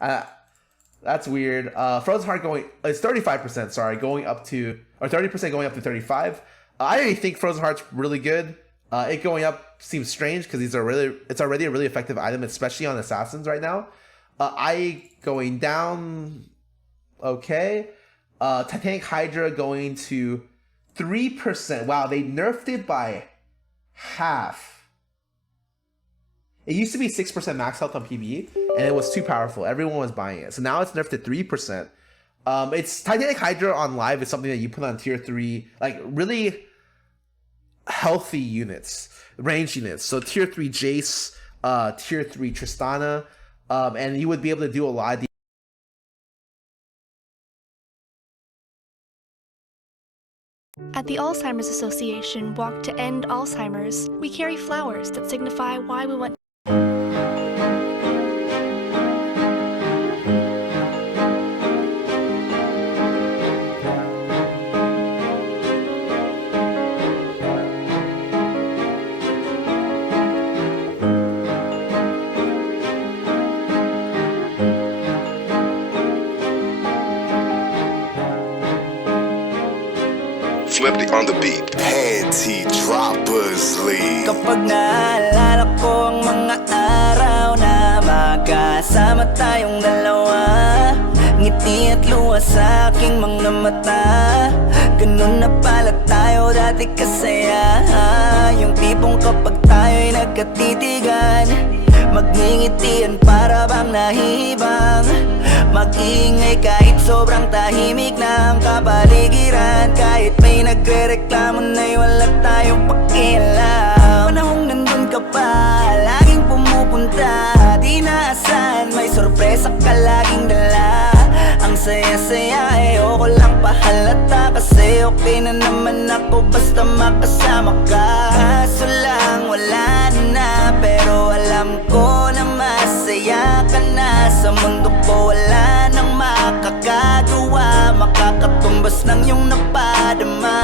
Uh, that's weird. Frozen Heart it's 35%. Sorry, going up to, or 30% going up to 35. I already think Frozen Heart's really good. It going up seems strange because it's already a really effective item, especially on assassins right now. I going down, okay. Titanic Hydra going to 3%. Wow, they nerfed it by half. It used to be 6% max health on PvE, and it was too powerful. Everyone was buying it. So now it's nerfed to 3%. It's Titanic Hydra on live is something that you put on tier 3, like really healthy units, range units. So tier 3 Jace, tier 3 Tristana, and you would be able to do a lot of At the Alzheimer's Association Walk to End Alzheimer's, we carry flowers that signify why we want Flipped on the beat. Panty Droppers League. Kapag naalala ko ang mga araw na magkasama tayong dalawa, ngiti at luha sa aking mga mata. Ganun na pala tayo dati kasaya. Yung tipong kapag tayo'y nagkatitigan, magngingitian para bang nahihibang. Mag-iingay kahit sobrang tahimik na ang kapaligiran. Kahit may nagre-reklamo na'y wala tayong pakialam. Panahong nandun ka pa, laging pumupunta, di naasahan, may sorpresa ka laging dala. Ang saya-saya, ayoko lang pahalata, kasi okay na naman ako basta makasama ka. Kaso lang wala na, pero alam ko na masaya ka na. Sa mundo ko wala nang makakagawa, makakatumbas ng iyong napadama.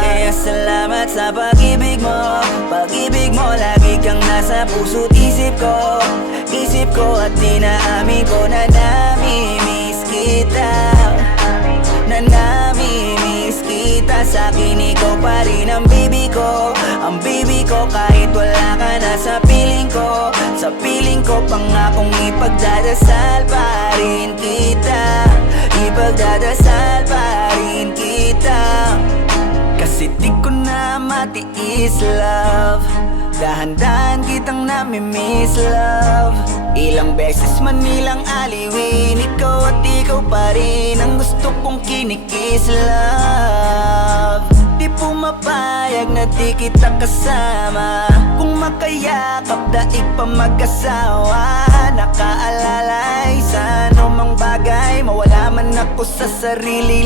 Kaya salamat sa pag-ibig mo, pag-ibig mo. Lagi kang nasa puso't isip ko at dinaamin ko na nami-miss kita, na nami-miss kita. Sa'kin ikaw pa rin ang baby ko, ang baby ko. Kahit wala ka na sa piling ko, sa piling ko, pangakong ipagdadasal pa rin kita, ipagdadasal pa rin kita. Kasi di ko na matiis, love, dahan-dahan kitang nami-miss, love. Ilang beses man nilang aliwin, ikaw at ikaw pa rin ang gusto kong kinikis, love. Di pumapayag na di kita kasama, kung makayakap daig pa mag-asawa. Nakaalalay sa anumang bagay, mawala man ako sa sarili.